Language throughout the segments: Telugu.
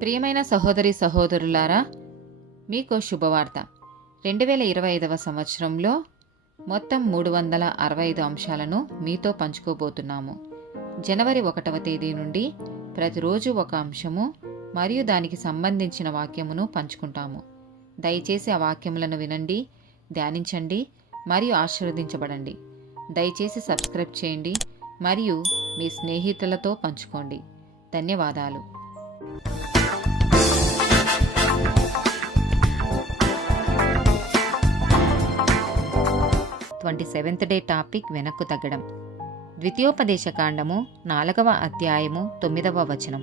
ప్రియమైన సహోదరి సహోదరులారా, మీకు శుభవార్త. 2025 సంవత్సరంలో మొత్తం 365 అంశాలను మీతో పంచుకోబోతున్నాము. జనవరి 1వ తేదీ నుండి ప్రతిరోజు ఒక అంశము మరియు దానికి సంబంధించిన వాక్యమును పంచుకుంటాము. దయచేసి ఆ వాక్యములను వినండి, ధ్యానించండి మరియు ఆశీర్వదించబడండి. దయచేసి సబ్స్క్రైబ్ చేయండి మరియు మీ స్నేహితులతో పంచుకోండి. ధన్యవాదాలు. 27th డే టాపిక్ వెనక్కు తగ్గడం. ద్వితీయోపదేశకాండము 4వ అధ్యాయము 9వ వచనం.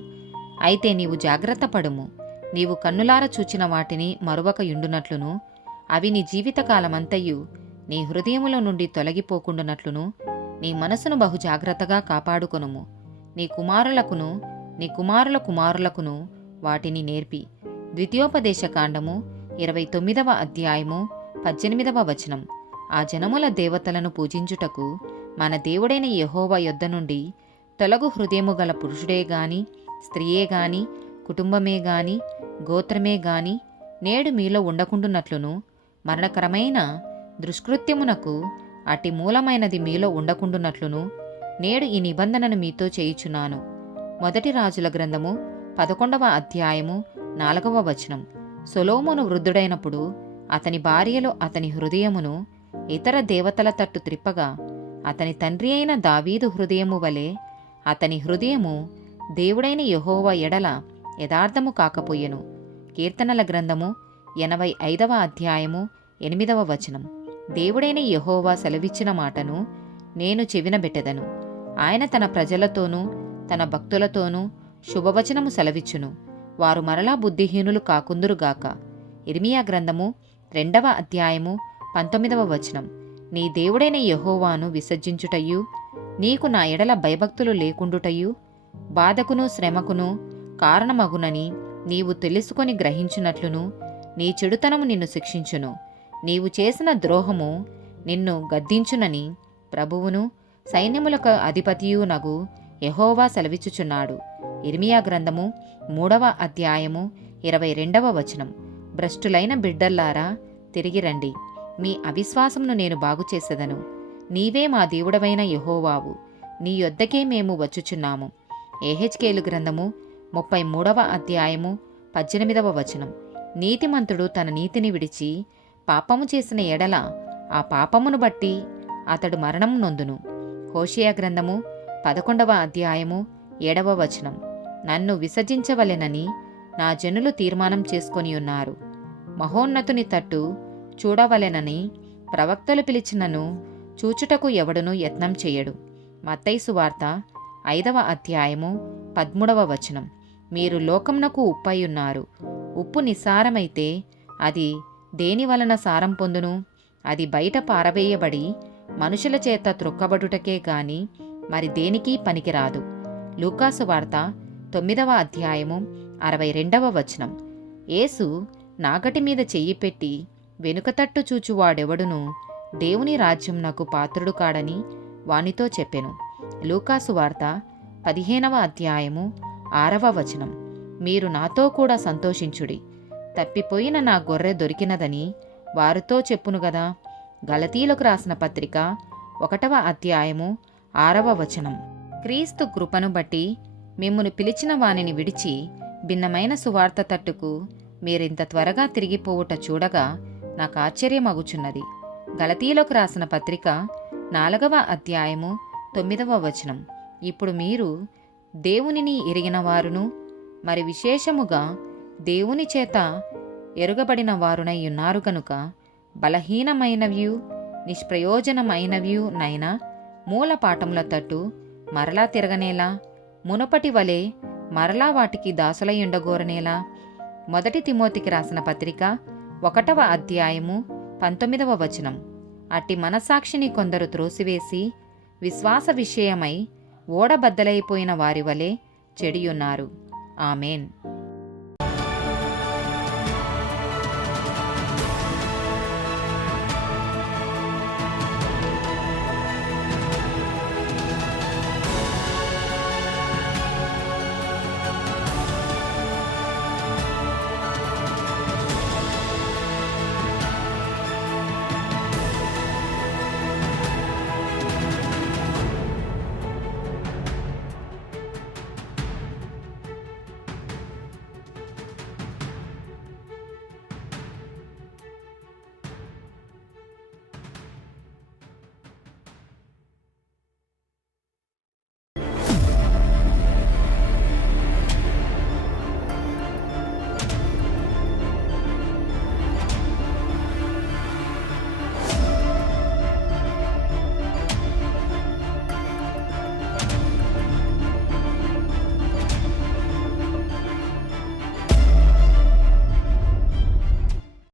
అయితే నీవు జాగ్రత్త పడుము, నీవు కన్నులార చూచిన వాటిని మరువక యుండునట్లును, అవి నీ జీవితకాలమంతయు నీ హృదయములో నుండి తొలగిపోకుండునట్లును నీ మనసును బహు జాగ్రత్తగా కాపాడుకొనుము. నీ కుమారులకును నీ కుమారుల కుమారులకును వాటిని నేర్పి. ద్వితీయోపదేశకాండము 29వ అధ్యాయము 18వ వచనం. ఆ జనముల దేవతలను పూజించుటకు మన దేవుడైన యెహోవా యొద్ద నుండి తొలగు హృదయము గల పురుషుడే గాని, స్త్రీయే గాని, కుటుంబమే గాని, గోత్రమే గాని నేడు మీలో ఉండకుండునట్లును, మరణకరమైన దుష్కృత్యమునకు అట్టి మూలమైనది మీలో ఉండకుండునట్లును నేడు ఈ నిబంధనను మీతో చేయుచున్నాను. మొదటి రాజుల గ్రంథము 11వ అధ్యాయము 4వ వచనం. సొలొమోను వృద్ధుడైనప్పుడు అతని భార్యలు అతని హృదయమును ఇతర దేవతల తట్టు త్రిప్పగా అతని తండ్రి అయిన దావీదు హృదయము వలె అతని హృదయము దేవుడైన యెహోవా ఎడల యథార్థము కాకపోయెను. కీర్తనల గ్రంథము 85వ అధ్యాయము 8వ వచనం. దేవుడైన యెహోవా సెలవిచ్చిన మాటను నేను చెవినబెట్టెదను. ఆయన తన ప్రజలతోనూ తన భక్తులతోనూ శుభవచనము సెలవిచ్చును. వారు మరలా బుద్ధిహీనులు కాకుందురుగాక. ఇర్మియా గ్రంథము 2వ అధ్యాయము 19వ వచనం. నీ దేవుడైన యెహోవాను విసర్జించుటయు, నీకు నా ఎడల భయభక్తులు లేకుండుటయు బాధకును శ్రమకును కారణమగునని నీవు తెలుసుకొని గ్రహించునట్లును నీ చెడుతనము నిన్ను శిక్షించును. నీవు చేసిన ద్రోహము నిన్ను గద్దించునని ప్రభువును సైన్యములకు అధిపతియునగు యెహోవా సెలవిచ్చుచున్నాడు. ఇర్మియా గ్రంథము 3వ అధ్యాయము 22వ వచనం. భ్రష్టులైన బిడ్డల్లారా, తిరిగి రండి, మీ అవిశ్వాసమును నేను బాగుచేసెదను. నీవే మా దేవుడవైన యెహోవావు, నీ యొద్దకే మేము వచ్చుచున్నాము. యెహెజ్కేలు గ్రంథము 33వ అధ్యాయము 18వ వచనం. నీతిమంతుడు తన నీతిని విడిచి పాపము చేసిన ఎడల ఆ పాపమును బట్టి అతడు మరణం నొందును. హోషేయ గ్రంథము 11వ అధ్యాయము 7వ వచనం. నన్ను విసర్జించవలెనని నా జనులు తీర్మానం చేసుకొని ఉన్నారు. మహోన్నతుని తట్టు చూడవలెనని ప్రవక్తలు పిలిచినను చూచుటకు ఎవడునూ యత్నం చెయ్యడు. మత్తయి సువార్త 5వ అధ్యాయము 13వ వచనం. మీరు లోకమునకు ఉప్పయ్యున్నారు. ఉప్పు నిస్సారమైతే అది దేని వలన సారం పొందును? అది బయట పారవేయబడి మనుషుల చేత త్రొక్కబడుటకే గాని మరి దేనికి పనికిరాదు. లూకాసు వార్త 9వ అధ్యాయము 62వ వచనం. యేసు నాగటి మీద చెయ్యి పెట్టి వెనుకతట్టు చూచువాడెవడును దేవుని రాజ్యం నాకు పాత్రుడు కాడని వానితో చెప్పెను. లూకాసు వార్త 15వ అధ్యాయము 6వ వచనం. మీరు నాతో కూడా సంతోషించుడి, తప్పిపోయిన నా గొర్రె దొరికినదని వారితో చెప్పును గదా. గలతీలకు రాసిన పత్రిక 1వ అధ్యాయము 6వ వచనం. క్రీస్తు కృపను బట్టి మిమ్మును పిలిచిన వానిని విడిచి భిన్నమైన సువార్త తట్టుకు మీరింత త్వరగా తిరిగిపోవుట చూడగా నాకు ఆశ్చర్యమగుచున్నది. గలతీలకు రాసిన పత్రిక 4వ అధ్యాయము 9వ వచనం. ఇప్పుడు మీరు దేవునిని ఎరిగిన వారును మరి విశేషముగా దేవుని చేత ఎరుగబడిన వారునై ఉన్నారు గనుక బలహీనమైనవ్యూ నిష్ప్రయోజనమైనవ్యూ నైనా మూల పాఠముల తట్టు మరలా తిరగనేలా, మునుపటి వలె మరలా వాటికి దాసులయుండగోరనేలా. మొదటి తిమోతికి రాసిన పత్రిక 1వ అధ్యాయము 19వ వచనం. అట్టి మనస్సాక్షిని కొందరు త్రోసివేసి విశ్వాస విషయమై ఓడబద్దలైపోయిన వారి వలె చెడియున్నారు. ఆమెన్.